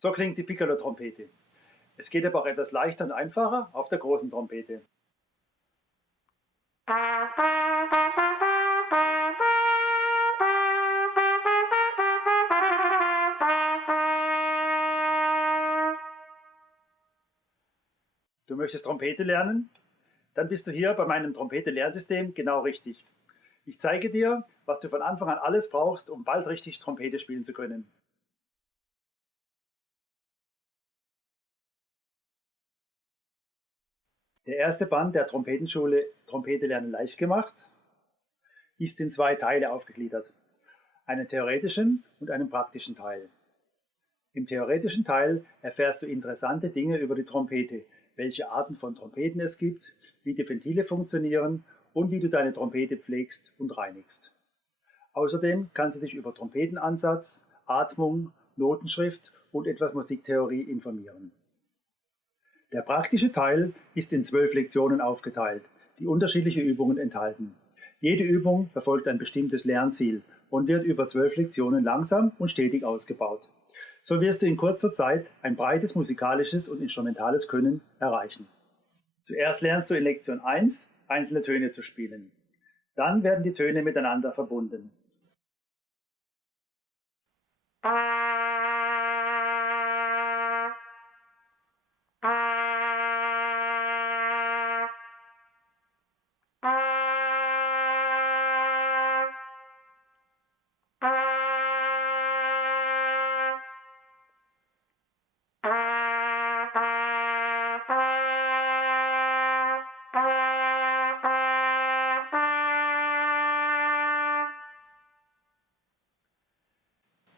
So klingt die Piccolo-Trompete. Es geht aber auch etwas leichter und einfacher auf der großen Trompete. Du möchtest Trompete lernen? Dann bist du hier bei meinem Trompete-Lernsystem genau richtig. Ich zeige dir, was du von Anfang an alles brauchst, um bald richtig Trompete spielen zu können. Der erste Band der Trompetenschule Trompete lernen leicht gemacht ist in zwei Teile aufgegliedert, einen theoretischen und einen praktischen Teil. Im theoretischen Teil erfährst du interessante Dinge über die Trompete, welche Arten von Trompeten es gibt, wie die Ventile funktionieren und wie du deine Trompete pflegst und reinigst. Außerdem kannst du dich über Trompetenansatz, Atmung, Notenschrift und etwas Musiktheorie informieren. Der praktische Teil ist in 12 Lektionen aufgeteilt, die unterschiedliche Übungen enthalten. Jede Übung verfolgt ein bestimmtes Lernziel und wird über 12 Lektionen langsam und stetig ausgebaut. So wirst du in kurzer Zeit ein breites musikalisches und instrumentales Können erreichen. Zuerst lernst du in Lektion 1 einzelne Töne zu spielen. Dann werden die Töne miteinander verbunden.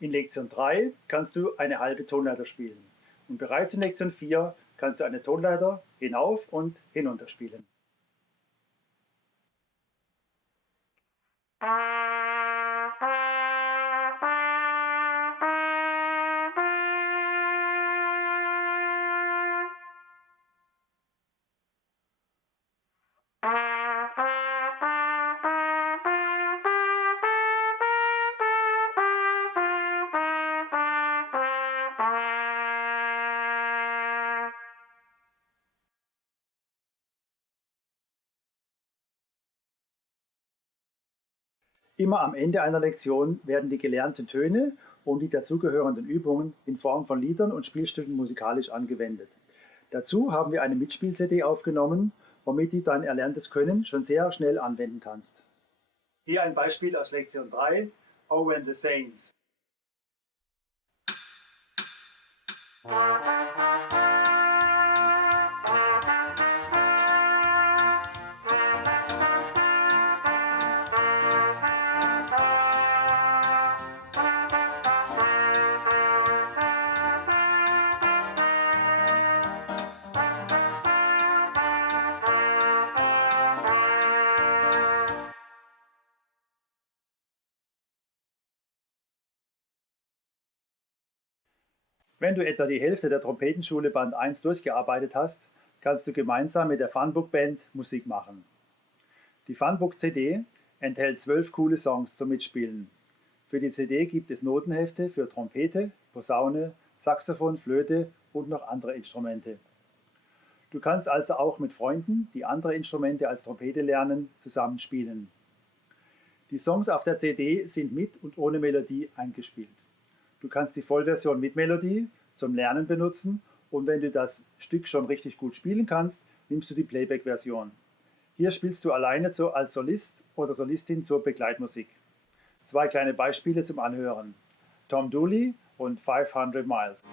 In Lektion 3 kannst du eine halbe Tonleiter spielen und bereits in Lektion 4 kannst du eine Tonleiter hinauf und hinunter spielen. Immer am Ende einer Lektion werden die gelernten Töne und die dazugehörenden Übungen in Form von Liedern und Spielstücken musikalisch angewendet. Dazu haben wir eine Mitspiel-CD aufgenommen, womit du dein erlerntes Können schon sehr schnell anwenden kannst. Hier ein Beispiel aus Lektion 3, Oh When the Saints. Wenn du etwa die Hälfte der Trompetenschule Band 1 durchgearbeitet hast, kannst du gemeinsam mit der Funbook Band Musik machen. Die Funbook CD enthält 12 coole Songs zum Mitspielen. Für die CD gibt es Notenhefte für Trompete, Posaune, Saxophon, Flöte und noch andere Instrumente. Du kannst also auch mit Freunden, die andere Instrumente als Trompete lernen, zusammen spielen. Die Songs auf der CD sind mit und ohne Melodie eingespielt. Du kannst die Vollversion mit Melodie zum Lernen benutzen und wenn du das Stück schon richtig gut spielen kannst, nimmst du die Playback-Version. Hier spielst du alleine als Solist oder Solistin zur Begleitmusik. Zwei kleine Beispiele zum Anhören. Tom Dooley und 500 Miles.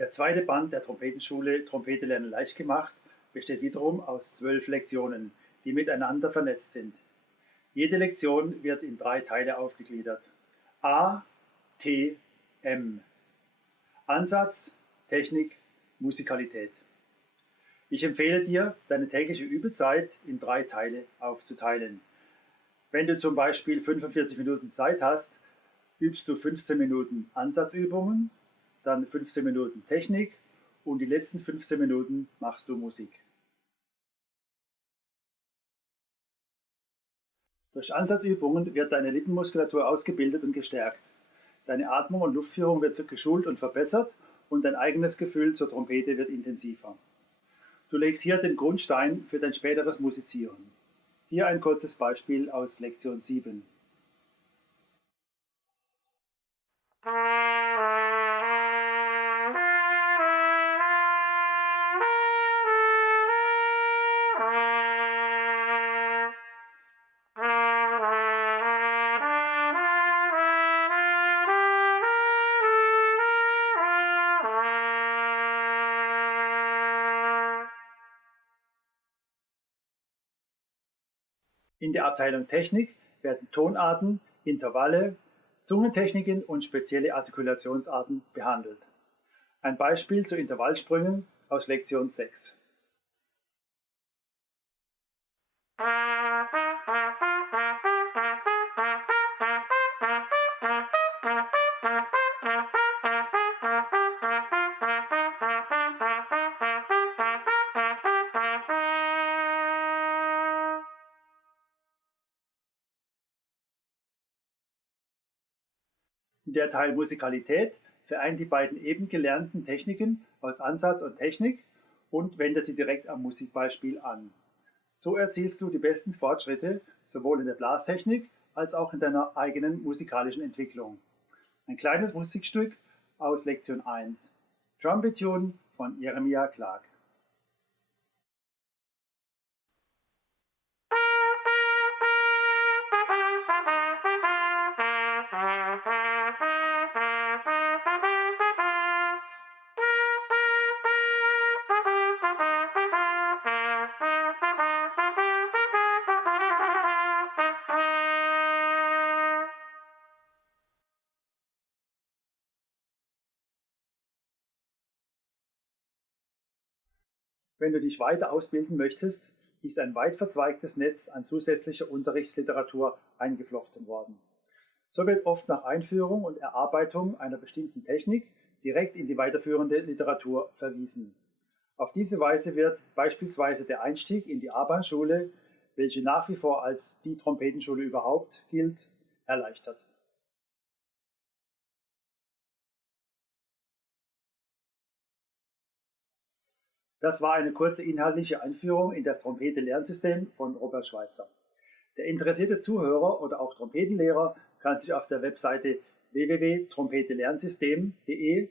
Der zweite Band der Trompetenschule Trompete lernen leicht gemacht besteht wiederum aus 12 Lektionen, die miteinander vernetzt sind. Jede Lektion wird in 3 Teile aufgegliedert. A, T, M. Ansatz, Technik, Musikalität. Ich empfehle dir, deine tägliche Übezeit in 3 Teile aufzuteilen. Wenn du zum Beispiel 45 Minuten Zeit hast, übst du 15 Minuten Ansatzübungen, dann 15 Minuten Technik und die letzten 15 Minuten machst du Musik. Durch Ansatzübungen wird deine Lippenmuskulatur ausgebildet und gestärkt. Deine Atmung und Luftführung wird geschult und verbessert und dein eigenes Gefühl zur Trompete wird intensiver. Du legst hier den Grundstein für dein späteres Musizieren. Hier ein kurzes Beispiel aus Lektion 7. In der Abteilung Technik werden Tonarten, Intervalle, Zungentechniken und spezielle Artikulationsarten behandelt. Ein Beispiel zu Intervallsprüngen aus Lektion 6. Der Teil Musikalität vereint die beiden eben gelernten Techniken aus Ansatz und Technik und wendet sie direkt am Musikbeispiel an. So erzielst du die besten Fortschritte sowohl in der Blastechnik als auch in deiner eigenen musikalischen Entwicklung. Ein kleines Musikstück aus Lektion 1, Trumpet Tune von Jeremiah Clark. Wenn du dich weiter ausbilden möchtest, ist ein weit verzweigtes Netz an zusätzlicher Unterrichtsliteratur eingeflochten worden. So wird oft nach Einführung und Erarbeitung einer bestimmten Technik direkt in die weiterführende Literatur verwiesen. Auf diese Weise wird beispielsweise der Einstieg in die A-Bahn-Schule, welche nach wie vor als die Trompetenschule überhaupt gilt, erleichtert. Das war eine kurze inhaltliche Einführung in das Trompete-Lernsystem von Robert Schweitzer. Der interessierte Zuhörer oder auch Trompetenlehrer kann sich auf der Webseite www.trompetelernsystem.de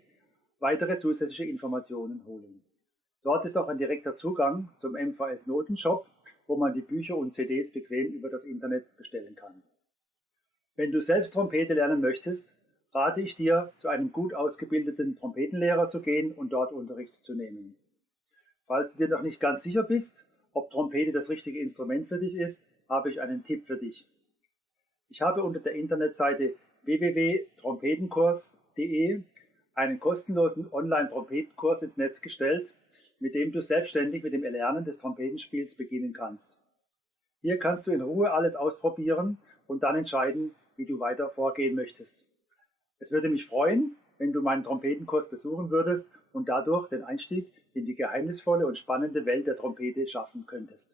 weitere zusätzliche Informationen holen. Dort ist auch ein direkter Zugang zum MVS Notenshop, wo man die Bücher und CDs bequem über das Internet bestellen kann. Wenn du selbst Trompete lernen möchtest, rate ich dir, zu einem gut ausgebildeten Trompetenlehrer zu gehen und dort Unterricht zu nehmen. Falls du dir noch nicht ganz sicher bist, ob Trompete das richtige Instrument für dich ist, habe ich einen Tipp für dich. Ich habe unter der Internetseite www.trompetenkurs.de einen kostenlosen Online-Trompetenkurs ins Netz gestellt, mit dem du selbstständig mit dem Erlernen des Trompetenspiels beginnen kannst. Hier kannst du in Ruhe alles ausprobieren und dann entscheiden, wie du weiter vorgehen möchtest. Es würde mich freuen, wenn du meinen Trompetenkurs besuchen würdest und dadurch den Einstieg in die geheimnisvolle und spannende Welt der Trompete schaffen könntest.